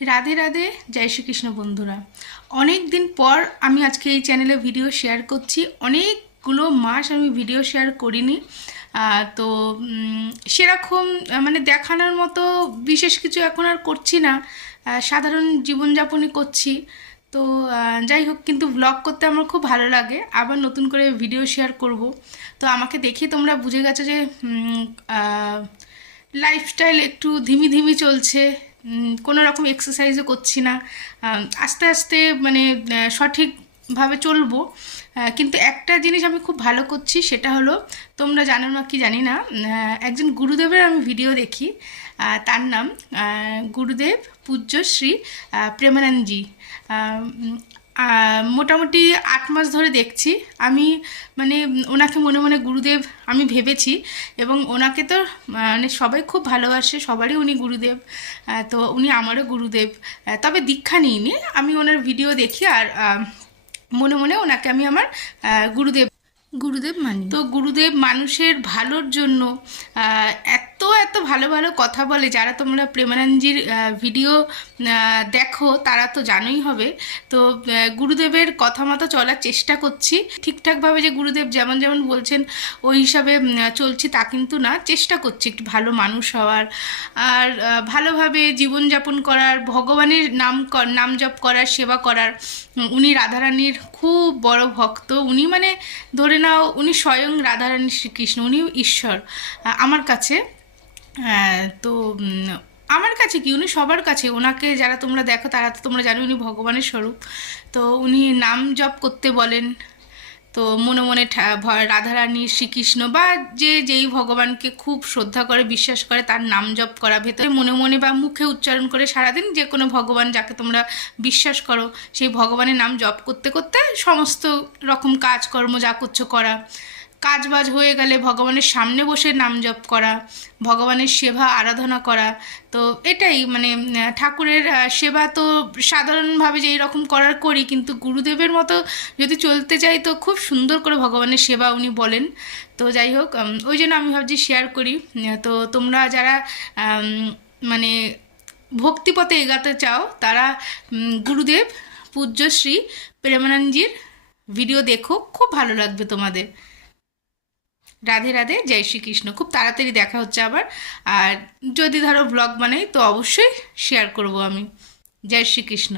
রাধে রাধে, জয় শ্রীকৃষ্ণ বন্ধুরা। অনেক দিন পর আমি আজকে এই চ্যানেলে ভিডিও শেয়ার করছি। অনেকগুলো মাস আমি ভিডিও শেয়ার করিনি। তো সেরকম মানে দেখানোর মতো বিশেষ কিছু এখন আর করছি না, সাধারণ জীবনযাপনই করছি। তো যাই হোক, কিন্তু ব্লগ করতে আমার খুব ভালো লাগে, আবার নতুন করে ভিডিও শেয়ার করব। তো আমাকে দেখে তোমরা বুঝে গেছো যে লাইফস্টাইল একটু ধিমি ধিমি চলছে, কোনো রকম এক্সারসাইজও করছি না। আস্তে আস্তে মানে সঠিকভাবে চলবো। কিন্তু একটা জিনিস আমি খুব ভালো করছি, সেটা হলো, তোমরা জানো না কি জানি না, একজন গুরুদেবের আমি ভিডিও দেখি। তার নাম গুরুদেব পূজ্য শ্রী প্রেমানন্দজি। মোটামুটি 8 মাস ধরে দেখছি আমি। মানে ওনাকে মনে মনে গুরুদেব আমি ভেবেছি, এবং ওনাকে তো মানে সবাই খুব ভালোবাসে, সবারই উনি গুরুদেব। তো উনি আমারও গুরুদেব। তবে দীক্ষা নিইনি, আমি ওনার ভিডিও দেখি আর মনে মনে ওনাকে আমি আমার গুরুদেব গুরুদেব মানি। তো গুরুদেব মানুষের ভালোর জন্য এত এত ভালো ভালো কথা বলে। যারা তোমরা প্রেমানন্দজির ভিডিও দেখো তারা তো জানোই হবে। তো গুরুদেবের কথা মতো চলার চেষ্টা করছি। ঠিকঠাকভাবে যে গুরুদেব যেমন যেমন বলছেন ওই হিসাবে চলছি তা কিন্তু না, চেষ্টা করছি একটু ভালো মানুষ হওয়ার, আর ভালোভাবে জীবনযাপন করার, ভগবানের নাম জপ করার, সেবা করার। উনি রাধারানীর খুব বড় ভক্ত। উনি মানে ধরে নাও উনি স্বয়ং রাধারানী শ্রীকৃষ্ণ, উনি ঈশ্বর আমার কাছে। তো আমার কাছে কি, উনি সবার কাছে। ওনাকে যারা তোমরা দেখো তারা তো তোমরা জানো উনি ভগবানের স্বরূপ। তো উনি নাম জপ করতে বলেন। তো মনে মনে রাধারানী শ্রীকৃষ্ণ বা যেই ভগবানকে খুব শ্রদ্ধা করে বিশ্বাস করে তার নাম জপ করা, ভেতরে মনে মনে বা মুখে উচ্চারণ করে সারাদিন যে কোনো ভগবান যাকে তোমরা বিশ্বাস করো সেই ভগবানের নাম জপ করতে করতে সমস্ত রকম কাজকর্ম যা করছো করা। কাজবাজ হয়ে গেলে ভগবানের সামনে বসে নাম জপ করা, ভগবানের সেবা আরাধনা করা। তো এটাই মানে ঠাকুরের সেবা তো সাধারণভাবে যেই রকম করার করি, কিন্তু গুরুদেবের মতো যদি চলতে চাই তো খুব সুন্দর করে ভগবানের সেবা উনি বলেন। তো যাই হোক, ওই জন্য আমি ভাবছি শেয়ার করি। তো তোমরা যারা মানে ভক্তিপথে এগাতে চাও তারা গুরুদেব পূজ্য শ্রী প্রেমানন্দজির ভিডিও দেখো, খুব ভালো লাগবে তোমাদের। রাধে রাধে, জয় শ্রীকৃষ্ণ। খুব তাড়াতাড়ি দেখা হচ্ছে আবার। আর যদি ধরো ব্লগ বানাই তো অবশ্যই শেয়ার করব আমি। জয় শ্রীকৃষ্ণ।